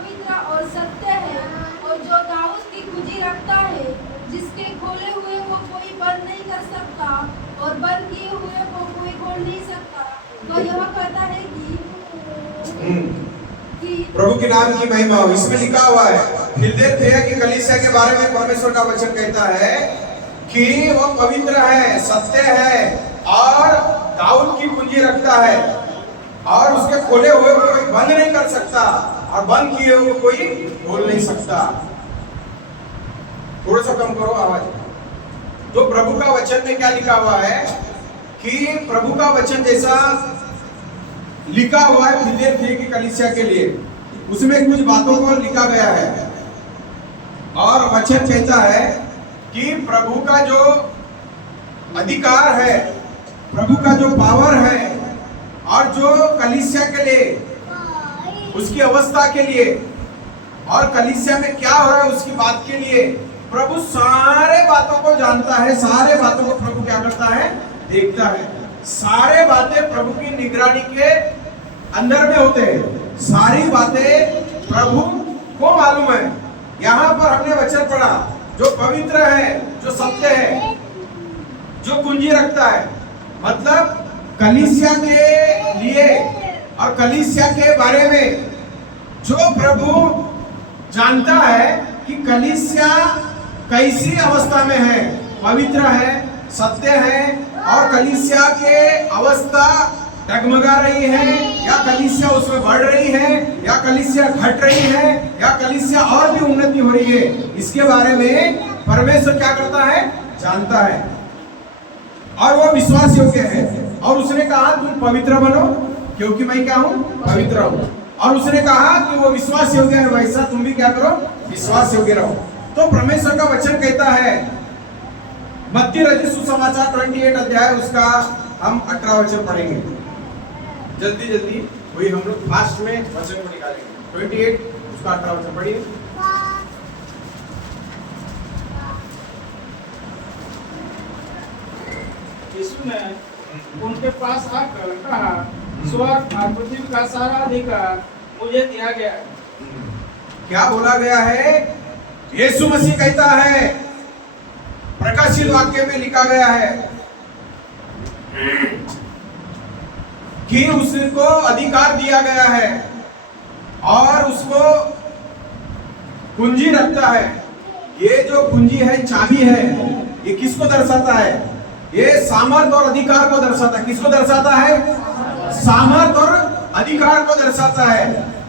पवित्र और सत्य है, और जो दाऊद की कुंजी रखता है, जिसके खोले हुए को कोई बंद नहीं कर सकता और बंद किए हुए को कोई खोल नहीं सकता। वह यह कहता है कि प्रभु के नाम की महिमा हो। इसमें लिखा हुआ है फिलदेल्फिया की कलीसिया के बारे में परमेश्वर का वचन कहता है कि वह पवित्र है, सत्य है और दाऊद की कुंजी रखता है, और उसके खोले हुए को कोई बंद नहीं कर सकता और बंद किए हुए को कोई खोल नहीं सकता। थोड़ा सा कम करो आवाज। तो प्रभु का वचन में क्या लिखा हुआ है कि प्रभु का वचन जैसा लिखा हुआ है फिलदेल्फिया की कलीसिया के लिए, उसमें कुछ बातों को लिखा गया है, और वचन कहता है कि प्रभु का जो अधिकार है, प्रभु का जो पावर है, और जो कलीसिया के लिए, उसकी अवस्था के लिए, और कलीसिया में क्या हो रहा है उसकी बात के लिए प्रभु सारे बातों को जानता है। सारे बातों को प्रभु क्या करता है? देखता है। सारे बातें प्रभु की निगरानी के अंदर में होते हैं। सारी बातें प्रभु को मालूम है। यहाँ पर हमने वचन पढ़ा, जो पवित्र है, जो सत्य है, जो कुंजी रखता है, मतलब कलीसिया के लिए और कलीसिया के बारे में जो प्रभु जानता है कि कलीसिया कैसी अवस्था में है, पवित्र है, सत्य है, और कलीसिया के अवस्था डगमगा रही है, या कलीसिया उसमें बढ़ रही है, या कलीसिया घट रही है, या कलीसिया और भी उन्नति हो रही है, इसके बारे में परमेश्वर क्या करता है? जानता है, और वो विश्वास योग्य है। और उसने कहा तुम पवित्र बनो क्योंकि मैं क्या हूं? पवित्र हूं। और उसने कहा कि वो विश्वास योग्य है, वैसा तुम भी क्या करो? विश्वास योग्य रहो। तो परमेश्वर का वचन कहता है, मत्ती रचित सुसमाचार 28 अध्याय, उसका हम 18 वचन पढ़ेंगे। जल्दी जल्दी वही हम लोग फास्ट में वचन को निकालेंगे। 28 उसका 18 वचन पढ़िए। यीशु ने उनके पास आकर कहा, स्वर्ग और पृथ्वी का सारा अधिकार मुझे दिया गया है। क्या बोला गया है? यीशु मसीह कहता है, प्रकाशित वाक्य में लिखा गया है कि उसको अधिकार दिया गया है और उसको कुंजी रखता है। ये जो कुंजी है, चाबी है, ये किसको दर्शाता है? ये सामर्थ और अधिकार को दर्शाता है। किसको दर्शाता है? सामर्थ और अधिकार को दर्शाता है।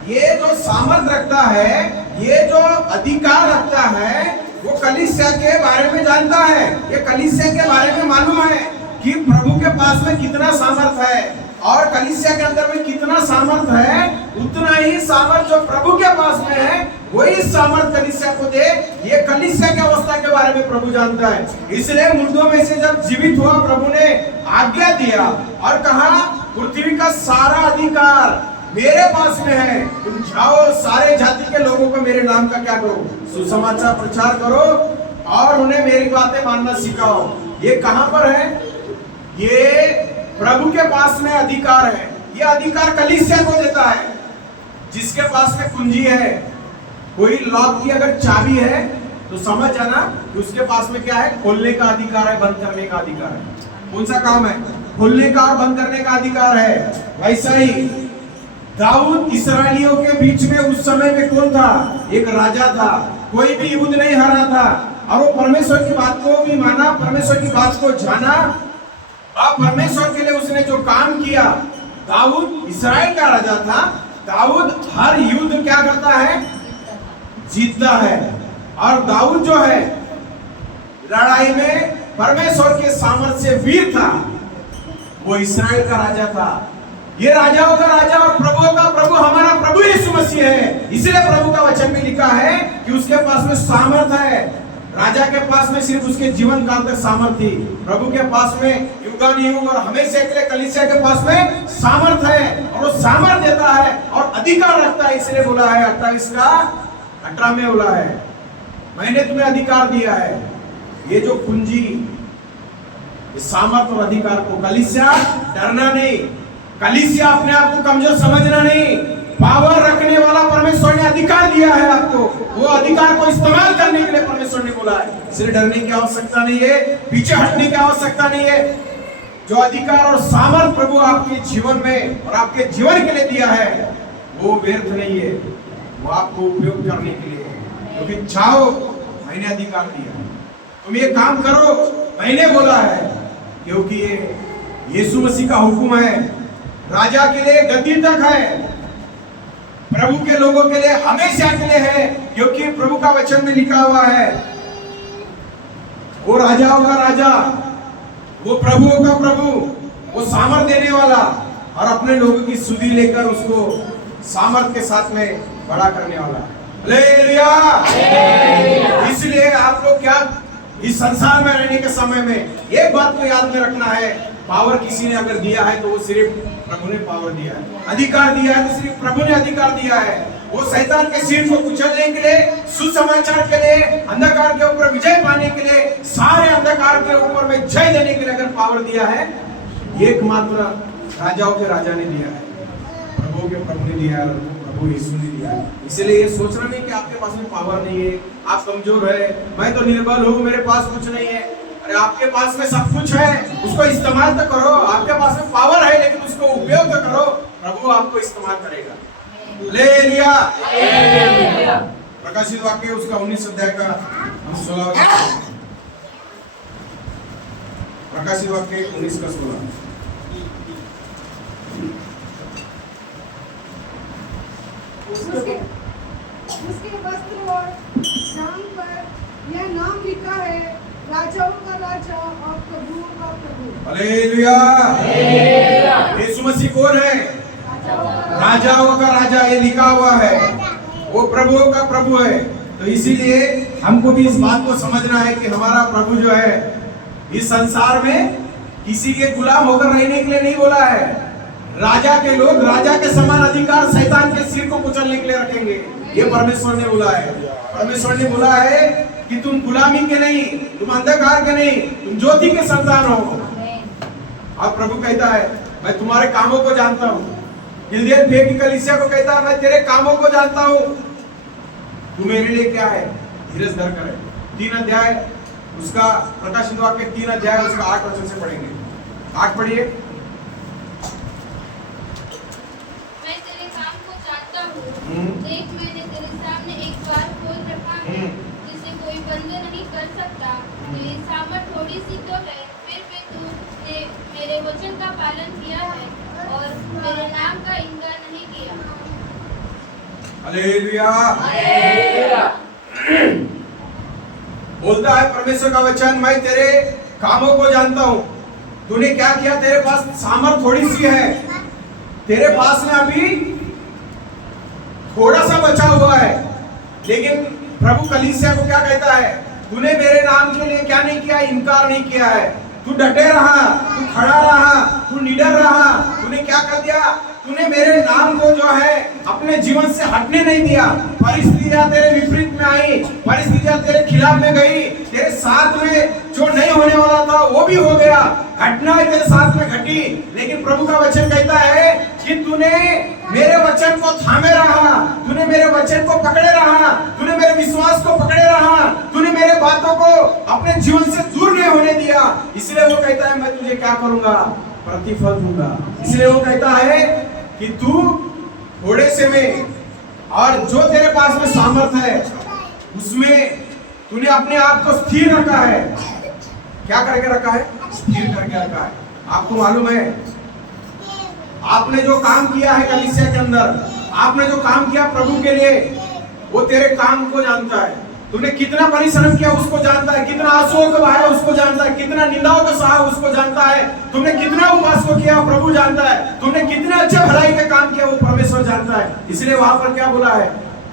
ये जो सामर्थ रखता है, ये जो अधिकार रखता है, वो कलीसिया के बारे में जानता है। ये कलीसिया के बारे में मालूम है कि प्रभु के पास में कितना सामर्थ है, और कलीसिया के अंदर में कितना सामर्थ है। उतना ही सामर्थ जो प्रभु के पास में है, वही सामर्थ कलीसिया को दे। ये कलीसिया की अवस्था के बारे में प्रभु जानता है। इसलिए मुर्दों में से जब जीवित हुआ, प्रभु ने आज्ञा दिया और कहा, पृथ्वी का सारा अधिकार मेरे पास में है, तुम जाओ सारे जाति के लोगों को मेरे नाम का क्या करो? सुसमाचार प्रचार करो और उन्हें मेरी बातें मानना सिखाओ। ये कहां पर है? ये प्रभु के पास में अधिकार है। ये अधिकार कलीसिया को देता है, जिसके पास में कुंजी है। कोई लॉक की अगर चाबी है तो समझ जाना कि उसके पास में क्या है? खोलने का अधिकार है, बंद करने का अधिकार है। कौन सा काम है? खोलने का और बंद करने का अधिकार है। वैसा ही दाऊद इस्राएलियों के बीच में उस समय में कौन था? एक राजा था। कोई भी युद्ध नहीं हारा था, और वो परमेश्वर की बात को भी माना, परमेश्वर की बात को जाना, और परमेश्वर के लिए उसने जो काम किया। दाऊद इस्राएल का राजा था। दाऊद हर युद्ध क्या करता है? जीतता है। और दाऊद जो है लड़ाई में परमेश्वर के सामर्थ्य से वीर था। वो इस्राएल का राजा था। ये राजाओं का राजा और प्रभुओं का प्रभु हमारा प्रभु यीशु मसीह है। इसलिए प्रभु का वचन में लिखा है कि उसके पास में सामर्थ है। राजा के पास में सिर्फ उसके जीवन काल तक सामर्थ थी। प्रभु के पास में युगानुयुग और हमेशा के लिए कलीसिया के पास में सामर्थ है, और वो सामर्थ देता है और अधिकार रखता है। इसलिए बोला है 28 का 18 में बोला है, मैंने तुम्हें अधिकार दिया है। ये जो कुंजी, इस सामर्थ और अधिकार को, कलीसिया डरना नहीं, कलीसिया अपने आप को कमजोर समझना नहीं, पावर रखने वाला परमेश्वर ने अधिकार दिया है आपको, वो अधिकार को इस्तेमाल करने के लिए परमेश्वर ने बोला है। इसलिए डरने की आवश्यकता नहीं है, पीछे हटने की आवश्यकता नहीं है। जो अधिकार और सामर्थ प्रभु आपके जीवन में और आपके जीवन के लिए दिया है वो व्यर्थ नहीं है, वो आपको उपयोग करने के लिए है। क्योंकि जाओ, मैंने अधिकार दिया, तुम ये काम करो, मैंने बोला है। क्योंकि ये यीशु मसीह का हुक्म है, राजा के लिए गद्दी तक है, प्रभु के लोगों के लिए हमेशा के लिए है। क्योंकि प्रभु का वचन में लिखा हुआ है, वो राजाओं का राजा, वो प्रभुओं का प्रभु, वो सामर्थ देने वाला और अपने लोगों की सुधि लेकर उसको सामर्थ के साथ में बड़ा करने वाला। हालेलुया। इसलिए आप लोग क्या इस संसार में रहने के समय में एक बात को याद में रखना है, पावर किसी ने अगर दिया है तो वो सिर्फ प्रभु ने पावर दिया है, अधिकार दिया है तो सिर्फ प्रभु ने अधिकार दिया है। वो शैतान के सिर को कुचलने के लिए, सुसमाचार के लिए, अंधकार के ऊपर विजय पाने के लिए, सारे अंधकार के ऊपर में जय देने के लिए अगर पावर दिया है, एकमात्र राजाओं के राजा ने दिया है, प्रभु के प्रभु ने दिया है, प्रभु यीशु ने दिया है। इसलिए ये सोचना नहीं कि आपके पास में पावर नहीं है, आप कमजोर है, मैं तो निर्बल हूँ, मेरे पास कुछ नहीं है। अरे आपके पास में सब कुछ है, उसको इस्तेमाल तो करो। आपके पास में पावर है लेकिन उसको उपयोग तो करो, प्रभु आपको इस्तेमाल करेगा। हालेलुया। प्रकाशित वाक्य उसका 19 अध्याय का 16। प्रकाशित वाक्य 19 का 16। उसके वस्त्र और जांघ पर यह नाम लिखा है, राजाओं का राजा और प्रभुओं का प्रभु। हालेलुया। यीशु मसीह कौन है? राजाओं का राजा, ये लिखा हुआ है, वो प्रभुओं का प्रभु है। तो इसीलिए हमको भी इस बात को समझना है कि हमारा प्रभु जो है इस संसार में किसी के गुलाम होकर रहने के लिए नहीं बोला है। राजा के लोग राजा के समान अधिकार शैतान के सिर को कुचलने के लिए रखेंगे, ये परमेश्वर ने बोला है। परमेश्वर ने बोला है कि तुम गुलामी के नहीं, तुम अंधकार के नहीं, तुम ज्योति के संतान हो। अब प्रभु कहता है मैं तुम्हारे कामों को जानता हूँ। फिलदेल्फिया की कलीसिया को कहता है मैं तेरे कामों को जानता हूँ, तू मेरे लिए क्या है, धीरज धर कर है। 3 अध्याय उसका, प्रकाशित वाक्य 3 अध्याय उसका 8 वचन से पढ़ेंगे। 8 पढ़िए। मैं तेरे काम को जानता हूँ, देख मैंने तेरे सामने एक द्वार खोल रखा है जिसे कोई बंद नहीं कर सकता। तेरी सामर्थ थोड़ी सी तो है, फिर भी तूने मेरे वचन का पालन किया है और मेरे नाम का इनकार नहीं किया। हालेलुया। बोलता है परमेश्वर का वचन, मैं तेरे कामों को जानता हूँ। तूने क्या किया, तेरे पास सामर्थ थोड़ी सी है, तेरे पास में अभी थोड़ा सा बचा हुआ है, लेकिन प्रभु कलीसिया को क्या कहता है, तूने मेरे नाम के लिए क्या नहीं किया, इनकार नहीं किया है। तू डटे रहा, तू खड़ा रहा, तू निडर रहा। तूने क्या कर दिया, तूने मेरे नाम को जो है अपने जीवन से हटने नहीं दिया। परिस्थितियां तेरे विपरीत में आई, परिस्थितियां तेरे खिलाफ में गई, तेरे साथ में जो नहीं होने वाला था वो भी हो गया, घटनाएं तेरे साथ में घटी। लेकिन प्रभु का वचन कहता है कि तूने मेरे वचन को थामे रहा, तूने मेरे वचन को पकड़े रहा, तूने मेरे विश्वास को पकड़े रहा, तूने मेरे बातों को अपने जीवन से दूर नहीं होने दिया। इसलिए वो कहता है मैं तुझे क्या करूंगा, प्रतिफल दूंगा। इसलिए वो कहता है कि तू थोड़े से में और जो तेरे पास में सामर्थ है उसमें तूने अपने आप को स्थिर रखा है। क्या करके रखा है, स्थिर करके रखा है। आपको मालूम है आपने जो काम किया है कलीसिया के अंदर, आपने जो काम किया प्रभु के लिए, वो तेरे काम को जानता है। तूने कितना परिश्रम किया उसको जानता है, कितना आंसुओं को बहाया उसको जानता है, कितना निंदाओं को सहा उसको जानता है, तुमने कितना उपवास को किया प्रभु जानता है, तुमने कितने अच्छे भलाई के काम किया वो परमेश्वर जानता है। इसलिए वहां पर क्या बोला है,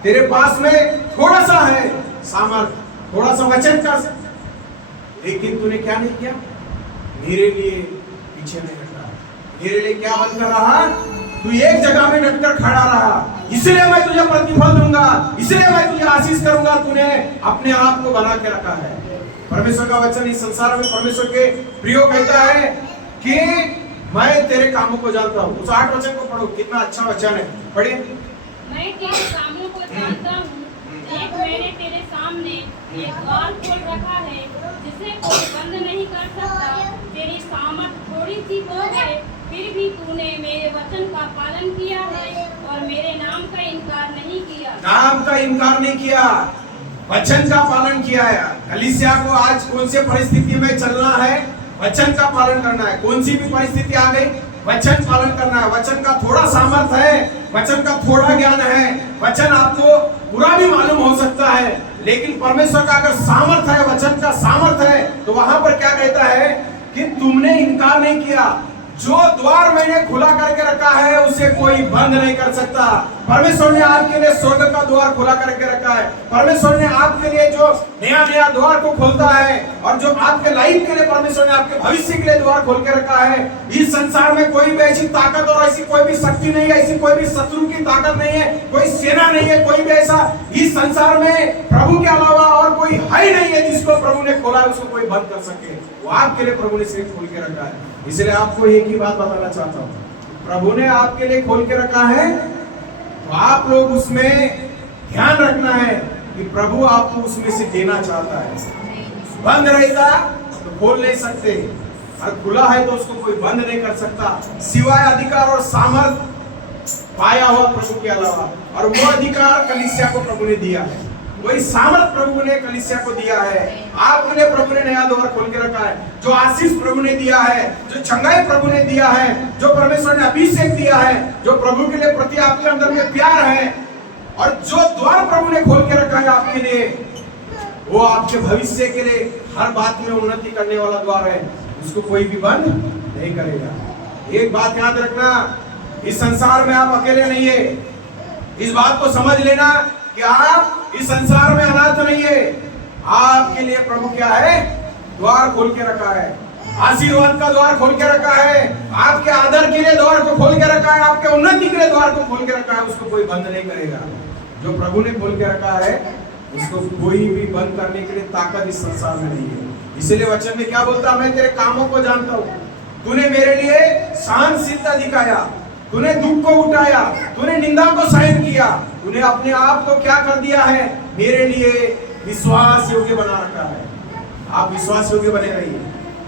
तेरे पास में थोड़ा सा है सामर्थ, थोड़ा सा वचन का, लेकिन तूने क्या नहीं किया, मेरे लिए पीछे नहीं हटा, मेरे लिए क्या बनकर रहा, तू एक जगह में डटकर खड़ा रहा। इसलिए मैं तुझे प्रतिफल दूंगा, इसलिए मैं तुझे आशीष करूंगा। तूने अपने आप को बना के रखा है। परमेश्वर का वचन इस संसार में परमेश्वर के प्रियो कहता है कि मैं तेरे कामों को जानता हूँ। उस 8 वचन को पढ़ो, कितना अच्छा वचन है, पढ़िए। मैं तेरे कामों को जानता द्वार खोल रखा है जिसे कोई बंद नहीं कर सकता। तेरी सामर्थ थोड़ी सी तो है, फिर भी तूने मेरे वचन का पालन किया है और मेरे नाम का इनकार नहीं किया। नाम का इनकार नहीं किया, वचन का पालन किया है। कलीसिया को आज कौन से परिस्थिति में चलना है? वचन का पालन करना है। कौन सी भी परिस्थिति आ गई, वचन पालन करना है। वचन का थोड़ा सामर्थ है, वचन का थोड़ा ज्ञान है, वचन आपको बुरा भी मालूम हो सकता है, लेकिन परमेश्वर का अगर सामर्थ है, वचन का सामर्थ है, तो वहां पर क्या कहता है कि तुमने इनकार नहीं किया। जो द्वार मैंने खुला करके रखा है उसे कोई बंद नहीं कर सकता। परमेश्वर ने आपके लिए स्वर्ग का द्वार खुला करके रखा है। परमेश्वर ने आपके लिए जो नया नया द्वार को खोलता है और जो आपके लाइफ के लिए परमेश्वर ने आपके भविष्य के लिए द्वार खोल के रखा है। इस संसार में कोई भी ऐसी ताकत और ऐसी कोई भी शक्ति नहीं है, ऐसी कोई भी शत्रु की ताकत नहीं है, कोई सेना नहीं है, कोई भी ऐसा इस संसार में प्रभु के अलावा और कोई है ही नहीं है जिसको प्रभु ने खोला है उसको कोई बंद कर सके। वो आपके लिए प्रभु ने सिर्फ खोल के रखा है। इसलिए आपको एक ही बात बताना चाहता हूँ, प्रभु ने आपके लिए खोल के रखा है, तो आप लोग उसमें ध्यान रखना है कि प्रभु आपको उसमें से देना चाहता है। बंद रहेगा तो खोल नहीं सकते, और खुला है तो उसको कोई बंद नहीं कर सकता, सिवाय अधिकार और सामर्थ पाया हुआ प्रभु के अलावा। और वो अधिकार कलीसिया को प्रभु ने दिया है, वही सामर्थ प्रभु ने कलीसिया को दिया है। आपके लिए प्रभु ने नया द्वार खोल के रखा है। जो आशीष प्रभु ने दिया है, जो चंगाई प्रभु ने दिया है, जो परमेश्वर ने अभिषेक दिया है, जो प्रभु के लिए प्रति आपके अंदर में प्यार है, और जो द्वार प्रभु ने खोल के रखा है आपके लिए, वो आपके भविष्य के लिए हर बात में उन्नति करने वाला द्वार है। उसको कोई भी बंद नहीं करेगा। एक बात याद रखना, इस संसार में आप अकेले नहीं है। इस बात को समझ लेना कि आप इस संसार में अनाथ नहीं है। आपके लिए प्रभु क्या है? द्वार खोल के रखा है, आशीर्वाद का द्वार खोल के रखा है, आपके आदर के लिए द्वार को खोल के रखा है, आपके उन्नति के लिए द्वार को खोल के रखा है। उसको कोई बंद नहीं करेगा। जो प्रभु ने खोल के रखा है उसको कोई भी बंद करने के लिए ताकत इस संसार में नहीं है। इसीलिए वचन में क्या बोलता, मैं तेरे कामों को जानता हूँ, तूने मेरे लिए सहनशीलता दिखाया, तूने दुख को उठाया, तूने निंदा को सहन किया, तूने अपने आप को क्या कर दिया है? मेरे लिए विश्वास योग्य बना रखा है। आप विश्वास योग्य बने रहिए,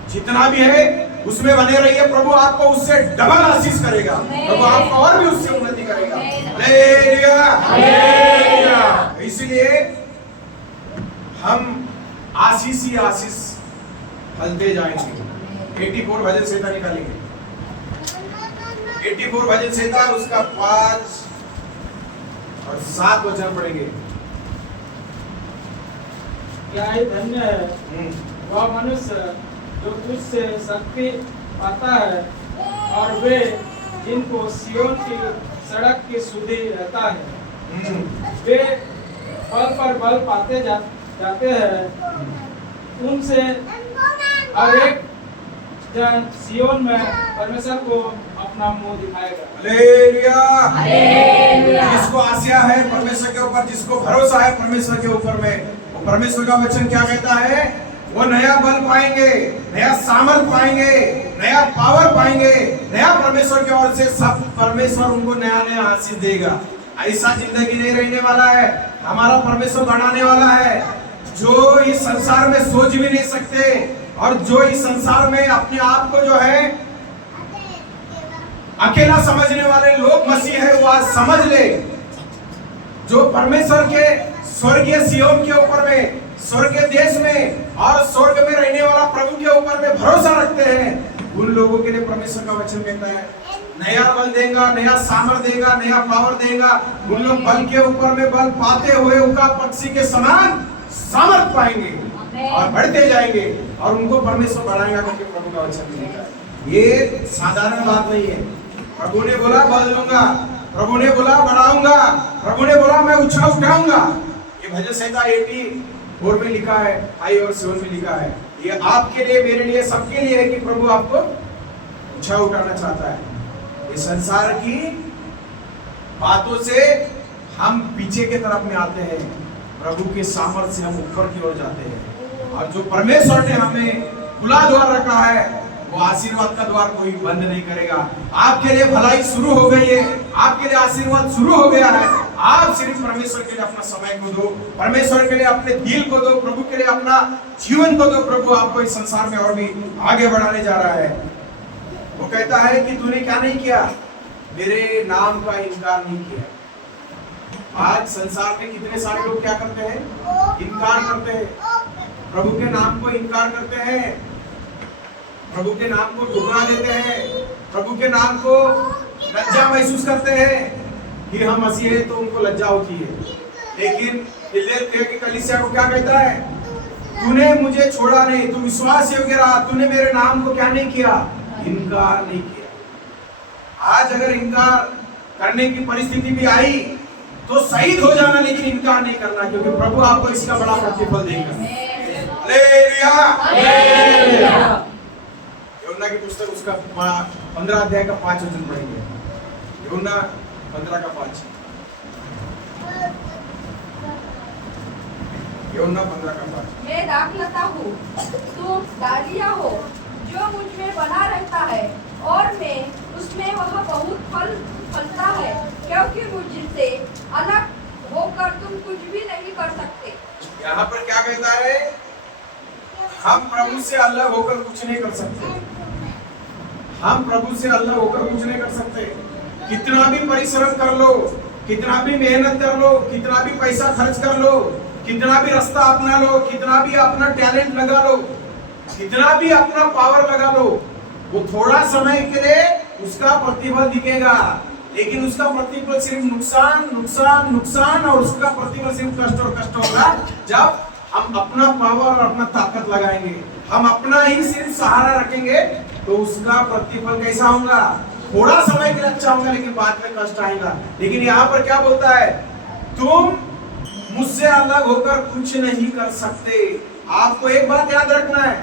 जितना भी है उसमें बने रहिए। प्रभु आपको उससे डबल आशीष करेगा, प्रभु आपको और भी उससे उन्नति करेगा। Hallelujah, hallelujah. इसलिए हम आशीष ही आशीष फलते जाएंगे। 84 भजन संहिता निकालेंगे, 84 भजन संहिता, उसका 5 और 7 वचन पढ़ेंगे। क्या ही धन्य है वह मनुष्य जो तुझसे शक्ति पाता है, और वे जिनको सियोन की सड़क की सुधि रहता है। वे बल पर बल पाते जाते हैं। उनसे हर एक जन सियोन में परमेश्वर को अपना मुंह दिखाएगा। Hallelujah, hallelujah. जिसको आशा है परमेश्वर के ऊपर, जिसको भरोसा है परमेश्वर के ऊपर में, वो परमेश्वर का वचन क्या कहता है? वो नया बल पाएंगे, नया सामर्थ पाएंगे, नया पावर पाएंगे, नया परमेश्वर की ओर से सब परमेश्वर उनको नया नया आशीष देगा। ऐसा जिंदगी नहीं रहने वाला है, हमारा परमेश्वर बढ़ाने वाला है। जो इस संसार में सोच भी नहीं सकते, और जो इस संसार में अपने आप को जो है अकेला समझने वाले लोग मसीह है, वो आज समझ ले। जो परमेश्वर के स्वर्गीय सियोन के ऊपर में, स्वर्गीय देश में और स्वर्ग में रहने वाला प्रभु के ऊपर में भरोसा रखते हैं, उन लोगों के लिए परमेश्वर का वचन कहता है नया बल देगा, नया सामर्थ देगा, नया पावर देगा। उन लोग बल के ऊपर में बल पाते हुए उनका पक्षी के समान सामर्थ पाएंगे और बढ़ते जाएंगे, और उनको परमेश्वर बढ़ाएगा करके प्रभु का वचन मिलेगा। ये साधारण बात नहीं है। प्रभु ने बोला बल दूंगा, प्रभु ने बोला बढ़ाऊंगा, प्रभु ने बोला मैं ऊंचा उठाऊंगा। ये भजन संहिता 84 में लिखा है, आई और सियोन में लिखा है। ये आपके लिए, मेरे लिए, सबके लिए है कि प्रभु आपको ऊंचा उठाना चाहता है। ये संसार की बातों से हम पीछे के तरफ में आते हैं, प्रभु के सामर्थ्य से हम ऊपर की ओर जाते हैं। और जो परमेश्वर ने हमें खुला द्वार रखा है, वो आशीर्वाद का द्वार कोई बंद नहीं करेगा। आपके लिए भलाई शुरू हो गई है, आपके लिए आशीर्वाद शुरू हो गया है, आप सिर्फ परमेश्वर के लिए अपना समय को दो, परमेश्वर के लिए अपने दिल को दो, प्रभु के लिए अपना जीवन को दो। प्रभु आपको इस संसार में और भी आगे बढ़ाने जा रहा है। वो कहता है कि तूने क्या नहीं किया, मेरे नाम का इनकार नहीं किया। आज संसार में कितने सारे लोग क्या करते हैं, इनकार करते हैं, प्रभु के नाम को इनकार करते हैं, प्रभु के नाम को ठुकरा देते हैं, प्रभु के नाम को लज्जा महसूस करते हैं कि हम मसीह हैं तो उनको लज्जा होती है। लेकिन फिलदेल्फिया की कलीसिया को क्या कहता है, तूने मुझे छोड़ा नहीं, तू विश्वास योग्य रहा, तूने मेरे नाम को क्या नहीं किया, इनकार नहीं किया। आज अगर इनकार करने की परिस्थिति भी आई तो शहीद हो जाना, लेकिन इनकार नहीं करना, क्योंकि प्रभु आपको इसका बड़ा प्रतिफल देगा। हालेलुया। यूहन्ना की पुस्तक उसका 15 अध्याय का 5 वचन पढ़ेंगे। यूहन्ना 15 का 5। यूहन्ना 15 का 5। मैं दाखलता हूँ, तुम डालियाँ हो, जो मुझ में बना रहता है और मैं उसमें, वह बहुत फल फलता है, क्योंकि मुझसे अलग होकर तुम कुछ भी नहीं कर सकते। यहाँ पर क्या कहता है, हम प्रभु से अलग होकर कुछ नहीं कर सकते। हम प्रभु से अलग होकर कुछ नहीं कर सकते। कितना भी परिश्रम कर लो, कितना भी मेहनत कर लो, कितना भी पैसा खर्च कर लो, कितना भी रास्ता अपना लो, कितना भी अपना टैलेंट लगा लो, कितना भी अपना पावर लगा लो, वो थोड़ा समय के लिए उसका प्रतिफल दिखेगा, लेकिन उसका प्रतिफल सिर्फ नुकसान नुकसान नुकसान, और उसका प्रतिफल सिर्फ कष्ट और कष्ट होगा जब हम अपना पावर और अपना ताकत लगाएंगे, हम अपना ही सिर्फ सहारा रखेंगे, तो उसका प्रतिफल कैसा होगा, थोड़ा समय के लिए अच्छा होगा, लेकिन बाद में कष्ट आएगा। लेकिन यहाँ पर क्या बोलता है, तुम मुझसे अलग होकर कुछ नहीं कर सकते। आपको एक बात याद रखना है,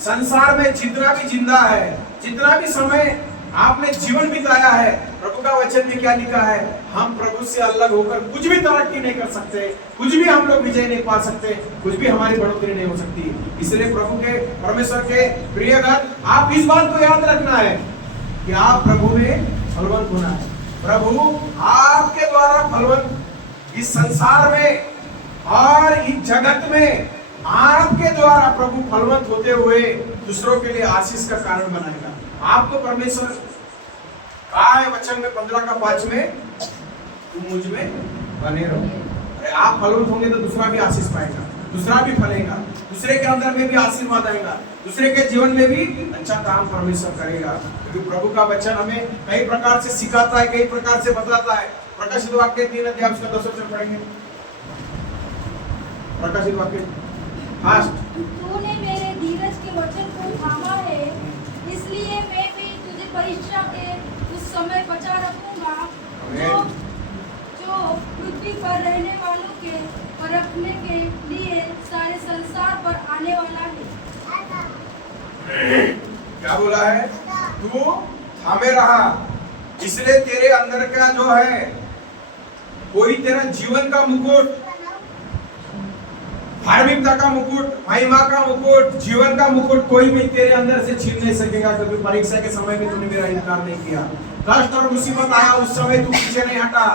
संसार में जितना भी जिंदा है, जितना भी समय आपने जीवन बिताया है, प्रभु का वचन में क्या लिखा है, हम प्रभु से अलग होकर कुछ भी तरक्की नहीं कर सकते, कुछ भी हम लोग विजय नहीं पा सकते, कुछ भी हमारी बढ़ोतरी नहीं हो सकती। इसलिए प्रभु के, परमेश्वर के प्रियगण, आप इस बात को याद रखना है कि आप प्रभु में फलवंत होना है। प्रभु आपके द्वारा फलवंत इस संसार में और इस जगत में आपके द्वारा प्रभु फलवंत होते हुए दूसरों के लिए आशीष का कारण बनाएगा। आपको परमेश्वर कहा है वचन में 15 का 5 में, तुम मुझ में बने रहो। अरे आप फलवंत होंगे तो दूसरा भी आशीष पाएगा, दूसरा भी फलेगा, दूसरे के अंदर में भी आशीर्वाद आएगा, दूसरे के जीवन में भी अच्छा काम परमेश्वर करेगा। क्योंकि प्रभु का वचन हमें कई प्रकार से सिखाता है, कई प्रकार से बताता है। प्रकाशित वाक्य 3 अध्याय उसका 10 वचन पढ़ेंगे। प्रकाशित वाक्य फास्ट। तूने मेरे धीरज के वचन को थामा है, इसलिए मैं भी तुझे परीक्षा के उस समय बचा रखूंगा जो पृथ्वी पर रहने वालों के परखने के लिए सारे संसार पर आने वाला है। क्या बोला है, तू थामे रहा, इसलिए तेरे अंदर का जो है, कोई तेरा जीवन का मुकुट, धार्मिकता का मुकुट, महिमा का मुकुट, जीवन का मुकुट कोई भी तेरे अंदर से छीन नहीं सकेगा। क्योंकि परीक्षा के समय में तूने मेरा इनकार नहीं किया। कष्ट और मुसीबत आया उस समय तू पीछे नहीं हटा,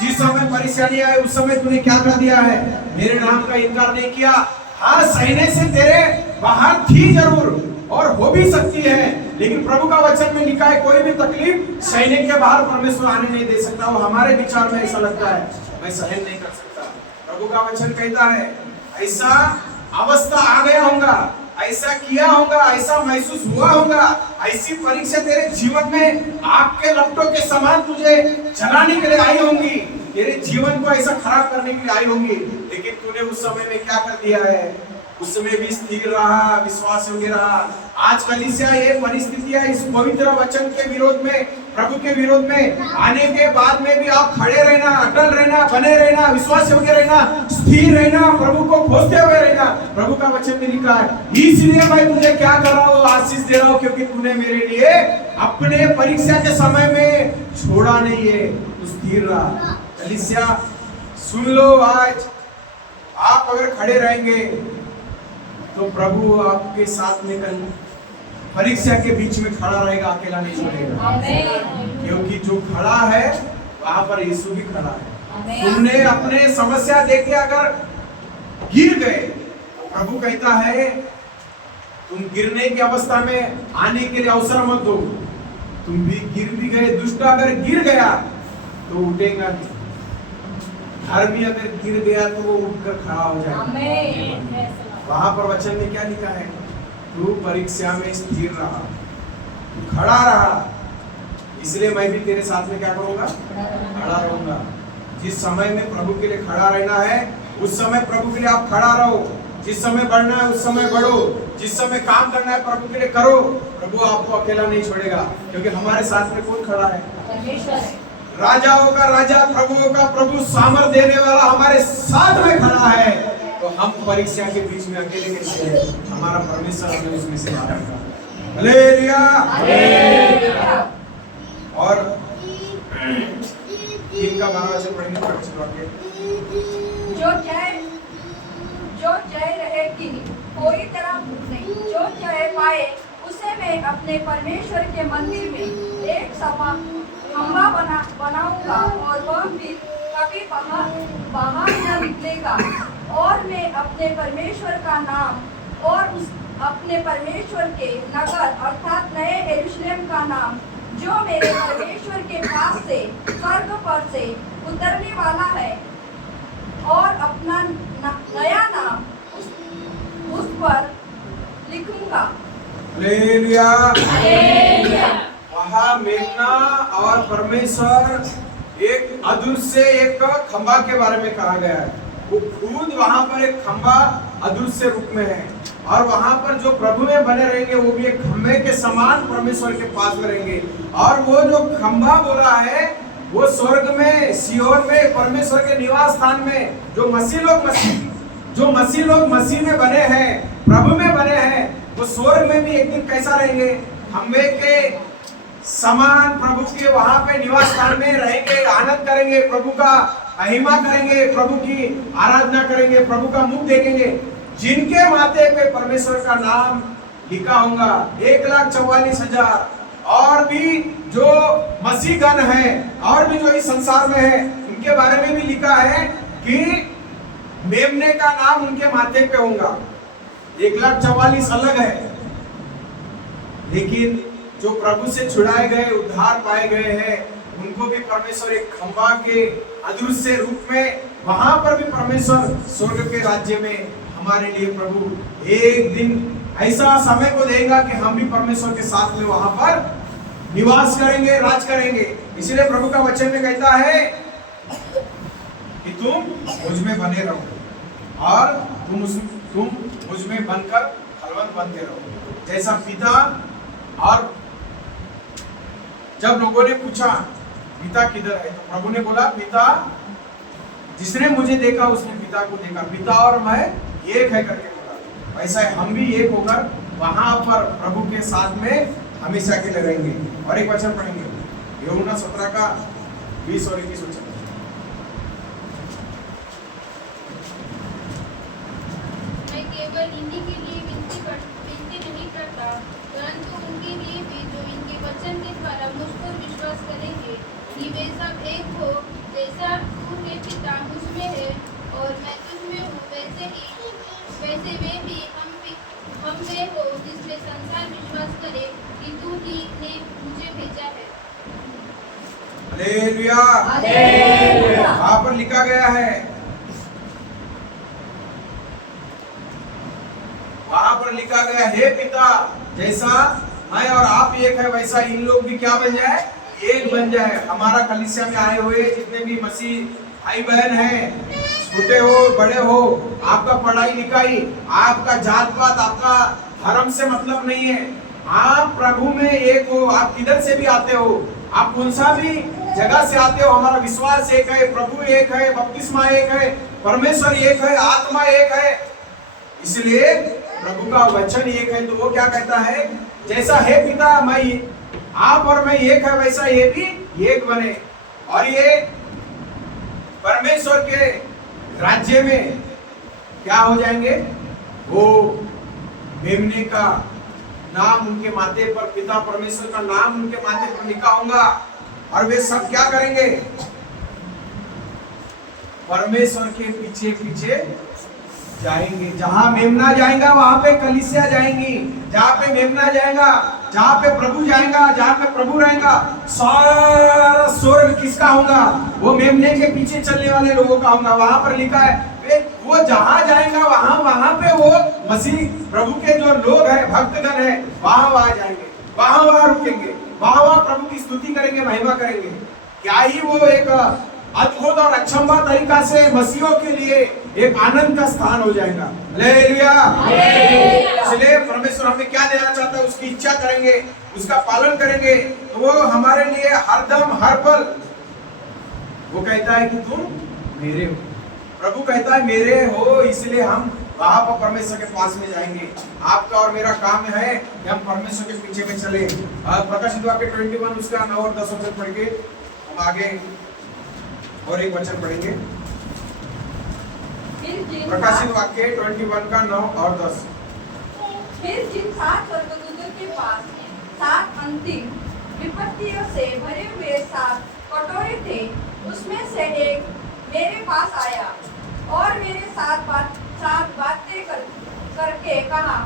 जिस समय परेशानी आई उस समय तूने क्या कर दिया है, मेरे नाम का इनकार नहीं किया। हाँ, सहने से तेरे बाहर थी जरूर और हो भी सकती है, लेकिन प्रभु का वचन में लिखा है कोई भी तकलीफ सहने के बाहर परमेश्वर आने नहीं दे सकता। वो हमारे विचार में ऐसा लगता है, मैं सहन नहीं कर सकता। प्रभु का वचन कहता है ऐसा अवस्था आ गया होगा, ऐसा किया होगा, ऐसा महसूस हुआ होगा, ऐसी परीक्षा तेरे जीवन में आग के लपटों के समान तुझे जलाने के लिए आई होंगी, तेरे जीवन को ऐसा खराब करने के लिए आई होंगी, लेकिन तूने उस समय में क्या कर दिया है, उसमें भी स्थिर रहा, विश्वास योग्य रहा। आज कलीसिया ये परिस्थितियां इस पवित्र वचन के विरोध में, प्रभु के विरोध में आने के बाद में भी आप खड़े रहना, अटल रहना, बने रहना, विश्वास योग्य रहना, स्थिर रहना, प्रभु को खोजते हुए रहना। प्रभु का वचन में लिखा है, इसलिए मैं तुझे क्या कर रहा हूँ, आशीष दे रहा हूँ, क्योंकि तूने मेरे लिए अपने परीक्षा के समय में छोड़ा नहीं है, तो स्थिर रहा। कलीसिया सुन लो, आज आप अगर खड़े रहेंगे तो प्रभु आपके साथ में कल परीक्षा के बीच में खड़ा रहेगा, अकेला नहीं छोड़ेगा। क्योंकि जो खड़ा है वहां पर यीशु भी खड़ा है। तुमने अपने समस्या देख के अगर गिर गए, प्रभु कहता है तुम गिरने की अवस्था में आने के लिए अवसर मत दो। तुम भी गिर भी गए, दुष्ट अगर गिर गया तो उठेगा नहीं, धर्मी अगर गिर गया तो वो उठकर खड़ा हो जाएगा। वहां पर वचन में क्या लिखा है? तू परीक्षा में स्थिर रहा, तू खड़ा रहा, इसलिए मैं भी तेरे साथ में क्या करूंगा? खड़ा रहूंगा। जिस समय में प्रभु के लिए खड़ा रहना है उस समय प्रभु के लिए आप खड़ा रहो। जिस समय बढ़ना है उस समय बढ़ो, जिस समय काम करना है प्रभु के लिए करो। प्रभु आपको अकेला नहीं छोड़ेगा, क्योंकि हमारे साथ में कौन खड़ा है? राजाओं का राजा, प्रभुओं का प्रभु, सामर्थ देने वाला हमारे साथ में खड़ा है। तो हम परीक्षा के बीच में अकेले कैसे हैं? हमारा परमेश्वर हमें उसमें से मारेगा। हालेलुया। और 3 का 12 वचन पढ़ेंगे, प्रवचन वाक्य। जो जय रहे कि कोई तरह नहीं, जो जय पाए उसे मैं अपने परमेश्वर के मंदिर में एक खंभा बनाऊंगा और वह फिर कभी बाहर न निकलेगा। और मैं अपने परमेश्वर का नाम और उस अपने परमेश्वर के नगर अर्थात नए यरूशलेम का नाम जो मेरे परमेश्वर के पास से स्वर्ग पर से उतरने वाला है और अपना नया नाम उस पर लिखूंगा। हालेलुया। वहाँ मेमना और परमेश्वर एक अदृश्य एक खंभा के बारे में कहा गया है। वो खुद वहाँ पर एक खंभा अदृश्य रूप में है, और वहाँ पर जो प्रभु में बने रहेंगे वो भी एक खंभे के समान परमेश्वर के पास में रहेंगे। और वो जो खंभा बोला है वो स्वर्ग में, सियोन में, परमेश्वर के निवास स्थान में जो मसीह लोग मसीह में बने हैं, प्रभु में बने हैं, वो स्वर्ग में भी एक दिन कैसा रहेंगे? खंभे के समान प्रभु के वहां पे निवास स्थान में रहेंगे, आनंद करेंगे, प्रभु का महिमा करेंगे, प्रभु की आराधना करेंगे, प्रभु का मुख देखेंगे। जिनके माथे पे परमेश्वर का नाम लिखा होगा 1,44,000 और भी जो मसीहगण है और भी जो इस संसार में है उनके बारे में भी लिखा है कि मेमने का नाम उनके माथे पे होगा। 1,44,000 अलग है, लेकिन जो प्रभु से छुड़ाए गए, उद्धार पाए गए हैं, उनको भी परमेश्वर एक खंभा के अदृश्य रूप में वहां पर भी परमेश्वर स्वर्ग के राज्य में हमारे लिए प्रभु एक दिन ऐसा समय को देगा कि हम भी परमेश्वर के साथ में वहां पर निवास करेंगे, राज करेंगे। इसलिए प्रभु का वचन में कहता है कि तुम मुझ में बने रहो और तुम मुझ में बनकर फलवंत बनते रहो जैसा पिता। और जब लोगों ने पूछा पिता किधर है, तो प्रभु ने बोला पिता, जिसने मुझे देखा उसने पिता को देखा, पिता और मैं एक है करके बोला। वैसा हम भी एक होकर वहां पर प्रभु के साथ में हमेशा के लिए रहेंगे। और एक वचन पढ़ेंगे, यूहन्ना 17 का 20 और 21 वचन। मैं केवल इन्हीं के लिए विनती नहीं करता, परंतु उनके लिए भी जो इनके वचन के द्वारा मुझ पर विश्वास करेंगे, कि वे सब एक हो, जैसा तू हे पिता मुझ में है और मैं तुझ में हूँ, वैसे वे भी हम में हो, जिसमें संसार विश्वास करे कि तू ही ने मुझे भेजा है। हालेलुया। हालेलुया। वहां पर लिखा गया है, वहां पर लिखा गया, हे पिता, जैसा मैं और आप एक है वैसा इन लोग भी क्या बन जाए? एक बन जाए। हमारा कलीसिया में आए हुए जितने भी मसीह भाई बहन हैं, छोटे हो बड़े हो, आपका पढ़ाई लिखाई, आपका जात पात, आपका धर्म से मतलब नहीं है। आप प्रभु में एक हो। आप किधर से भी आते हो, आप कौन सा भी जगह से आते हो, हमारा विश्वास एक है, प्रभु एक है, बपतिस्मा एक है, परमेश्वर एक है, आत्मा एक है। इसलिए प्रभु का वचन एक है। तो वो क्या कहता है? जैसा है पिता, मैं आप और मैं एक है, वैसा ये भी एक बने। और ये परमेश्वर के राज्य में क्या हो जाएंगे? वो मेमने का नाम उनके माथे पर, पिता परमेश्वर का नाम उनके माथे पर लिखा होगा। और वे सब क्या करेंगे? परमेश्वर के पीछे पीछे जाएंगे। जहां मेमना जाएगा वहां पे कलीसिया जाएंगी। जहां पे मेमना जाएगा, जहां पे प्रभु जाएगा, जहां पे प्रभु रहेगा, सारा स्वर्ग किसका होगा? वो मेमने के पीछे चलने वाले लोगों का होगा। वहां पर लिखा है वो जहां जाएगा वहां पे वो मसीह प्रभु के जो लोग हैं, भक्तगण है, वहां जाएंगे, वहां रुकेंगे, वहां प्रभु की स्तुति करेंगे, महिमा करेंगे। क्या ही वो एक अद्भुत और अचंभा तरीका से मसीहों के लिए एक आनंद का स्थान हो जाएगा। हालेलुया। इसलिए परमेश्वर हमें क्या देना चाहता है, उसकी इच्छा करेंगे, उसका पालन करेंगे, तो वो हमारे लिए हरदम हर पल वो कहता है कि तुम मेरे हो। प्रभु कहता है मेरे हो, इसलिए हम वहां पर परमेश्वर के पास में जाएंगे। आपका और मेरा काम है कि हम परमेश्वर के पीछे में चले। प्रकाशित वाक्य 21 उसका 9 और 10 वचन पढ़ के हम आगे और एक वचन पढ़ेंगे। प्रकाशित वाक्य 21 का 9 और 10। फिर जिन 7 स्वर्गदूतों के पास 7 अंतिम विपत्तियों से भरे हुए 7 कटोरे थे, उसमें से एक मेरे पास आया और मेरे साथ बातें करके कहा,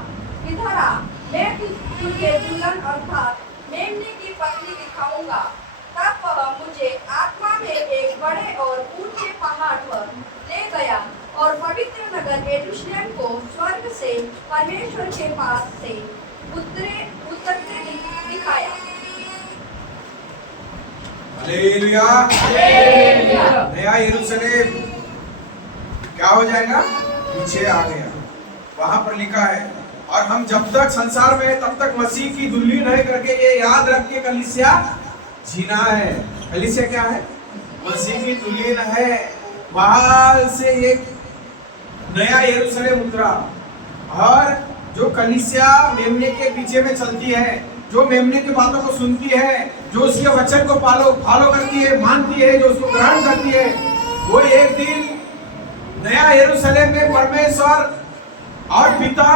इधर आ, मैं तुझे दुल्हन अर्थात मेमने की पत्नी दिखाऊंगा। तब वह मुझे आत्मा में एक बड़े और ऊंचे पहाड़ पर ले गया और पवित्र नगर यरूशलेम को स्वर्ग से परमेश्वर के पास से उतरते दिखाया। हालेलुया। नया यरूशलेम क्या हो जाएगा? पीछे आ गया। वहां पर लिखा है, और हम जब तक संसार में है तब तक मसीह की दुल्हन है करके ये याद रख के कलीसिया जीना है। कलीसिया क्या है? मसीह की दुल्हन है। वहां से एक नया यरूशलेम उतरा, और जो कलीसिया मेमने के पीछे में चलती है, जो मेमने की बातों को सुनती है, जो उसके वचन को फॉलो करती है, मानती है, जो उसको ग्रहण करती है, वो एक दिन नया यरूशलेम में परमेश्वर और पिता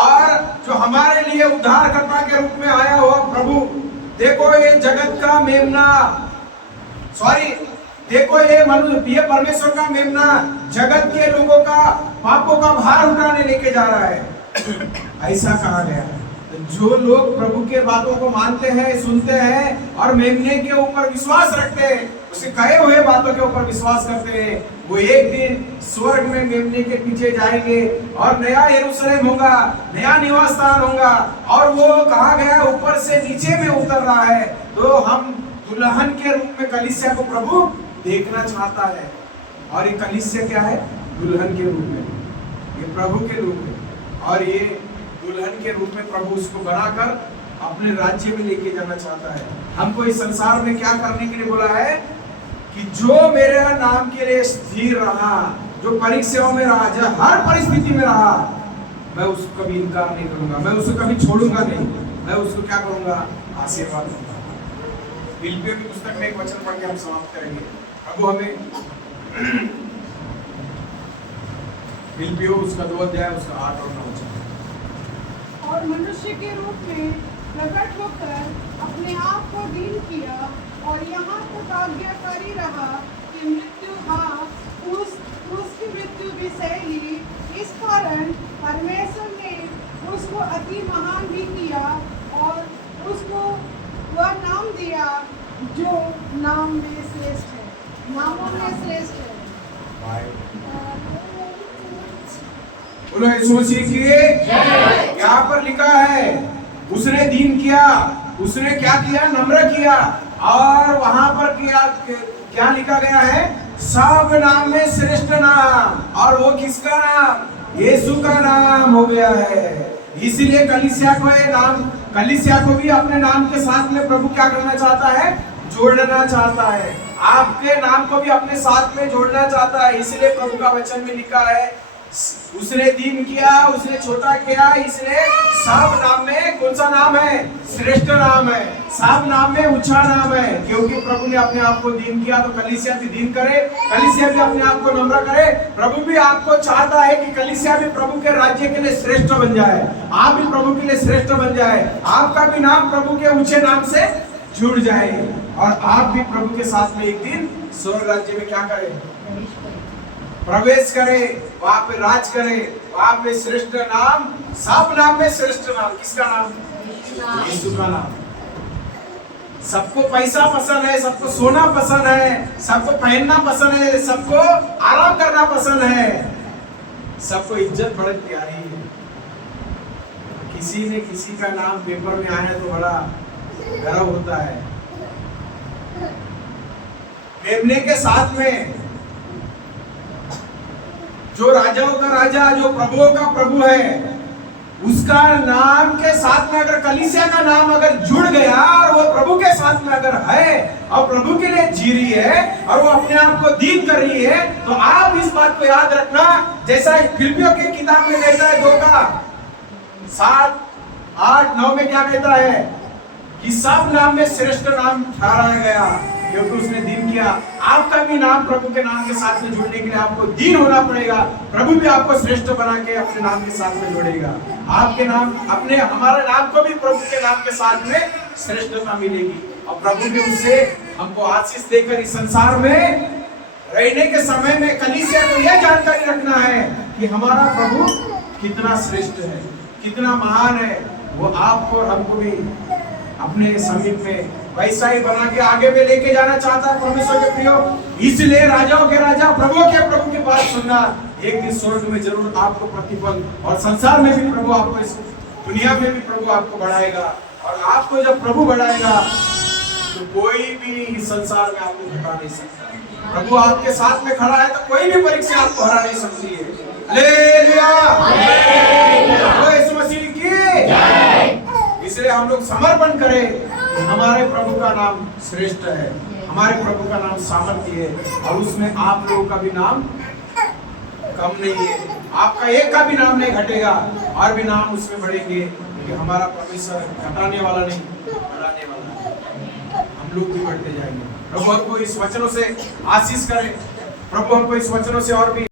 और जो हमारे लिए उद्धारकर्ता के रूप में आया हुआ प्रभु, देखो ये जगत का मेमना, देखो ये परमेश्वर का मेमना जगत के लोगों का पापों का भार उठाने लेके जा रहा है। ऐसा कहा गया है। जो लोग प्रभु के बातों को मानते हैं, सुनते हैं और मेमने के ऊपर विश्वास रखते हैं, उसके कहे हुए बातों के ऊपर विश्वास करते हैं, वो एक दिन स्वर्ग में मेमने के पीछे जाएंगे और नया यरूशलेम होगा, नया निवास स्थान होगा। और वो कहा गया ऊपर से नीचे में उतर रहा है। तो हम दुल्हन के रूप में कलीसिया को प्रभु देखना चाहता है। और ये कलीसिया क्या है? दुल्हन के रूप में, ये प्रभु के रूप में, और ये दुल्हन के रूप में प्रभु उसको बनाकर अपने राज्य में लेके जाना चाहता है। हमको इस संसार में क्या करने के लिए बोला है? कि जो मेरे नाम के लिए स्थिर रहा, जो परीक्षाओं में रहा, जो हर परिस्थिति में रहा, मैं उसको कभी इनकार नहीं करूंगा, मैं उसको कभी छोड़ूंगा नहीं, मैं उसको क्या करूंगा? आशीर्वाद दूंगा। फिलिपियों की पुस्तक में एक वचन पढ़ के हम समाप्त करेंगे। प्रभु हमें फिलिपियों उसका 2 अध्याय उसका 8 और 9 वचन। और मनुष्य के रूप में प्रकट होकर अपने आप को दीन किया और यहाँ तक आज्ञाकारी रहा कि मृत्यु उसकी मृत्यु भी सह ली। इस कारण परमेश्वर ने उसको अति महान भी किया और उसको वह नाम दिया जो नाम में श्रेष्ठ है, नामों में श्रेष्ठ है। बोलो यीशु मसीह की जय। यहाँ पर लिखा है उसने दीन किया, उसने क्या किया? नम्र किया। और वहां पर क्या लिखा गया है? सब नाम में श्रेष्ठ नाम। और वो किसका नाम? यीशु का नाम हो गया है। इसलिए कलीसिया को ये नाम, कलीसिया को भी अपने नाम के साथ में प्रभु क्या करना चाहता है? जोड़ना चाहता है। आपके नाम को भी अपने साथ में जोड़ना चाहता है। इसलिए प्रभु का वचन में लिखा है उसने दीन किया, उसने छोटा किया, इसलिए सब नाम में कौन सा नाम है? श्रेष्ठ नाम है। सब नाम में ऊंचा नाम है। क्योंकि प्रभु ने अपने आप को दीन किया, तो कलीसिया भी दीन करे, कलीसिया भी अपने आप को नम्र करे। प्रभु भी आपको चाहता है कि कलीसिया भी प्रभु के राज्य के लिए श्रेष्ठ बन जाए, आप भी प्रभु के लिए श्रेष्ठ बन जाए, आपका भी नाम प्रभु के ऊंचे नाम से जुड़ जाए और आप भी प्रभु के साथ में एक दिन स्वर्ग राज्य में क्या करें? प्रवेश करे, वहां पे राज करे, वहां पे श्रेष्ठ नाम, सब नाम में श्रेष्ठ नाम किसका नाम? यीशु का नाम। सबको पैसा पसंद है, सबको सोना पसंद है, सबको पहनना पसंद है, सबको आराम करना पसंद है, सबको इज्जत बड़ी प्यारी है। किसी ने किसी का नाम पेपर में आया तो बड़ा गर्व होता है। मेमने के साथ में जो राजाओं का राजा, जो प्रभुओं का प्रभु है, उसका नाम के साथ में अगर कलीसिया का नाम अगर जुड़ गया और वो प्रभु के साथ में अगर है और प्रभु के लिए जी रही है और वो अपने आप को दीन कर रही है, तो आप इस बात को याद रखना, जैसा फिलिपियों की किताब में कहता है 2 का 7, 8, 9 में क्या कहता है कि सब नाम में श्रेष्ठ नाम ठहराया गया क्योंकि उसने दीन किया। आपका भी नाम प्रभु के नाम के साथ में जुड़ने के लिए आपको दीन होना पड़ेगा। प्रभु भी आपको श्रेष्ठ बना के अपने नाम के साथ में जोड़ेगा। आपके नाम अपने हमारे नाम को भी प्रभु के नाम के साथ में श्रेष्ठता मिलेगी और प्रभु भी उससे हमको आशीष देकर इस संसार में रहने के समय में कलीसिया को यह जानकारी रखना है कि हमारा प्रभु कितना श्रेष्ठ है, कितना महान है। वो आपको और हमको भी अपने समीप में वैसा ही बना के आगे में लेके जाना चाहता है परमेश्वर के प्रियो। इसलिए राजाओं के राजा, प्रभु के प्रभु की बात सुनना। एक दिन स्वर्ग में जरूर आपको प्रतिफल, और संसार में भी प्रभु आपको, इस दुनिया में भी प्रभु आपको बढ़ाएगा। और आपको जब प्रभु बढ़ाएगा तो कोई भी इस संसार में आपको हरा नहीं सकता। प्रभु आपके साथ में खड़ा है तो कोई भी परीक्षा आपको हरा नहीं सकती है। हालेलुया, यीशु मसीह की जय। इसलिए हम लोग समर्पण करें कि हमारे प्रभु का नाम श्रेष्ठ है, हमारे प्रभु का नाम सामर्थ्य है और उसमें आप लोगों का भी नाम कम नहीं है। आपका एक का भी नाम नहीं घटेगा और भी नाम उसमें बढ़ेंगे क्योंकि हमारा परमेश्वर घटाने वाला नहीं, बढ़ाने वाला है। हम लोग भी बढ़ते जाएंगे। प्रभु हमको इस वचनों से आशीष करें, प्रभु हमको इस वचनों से और भी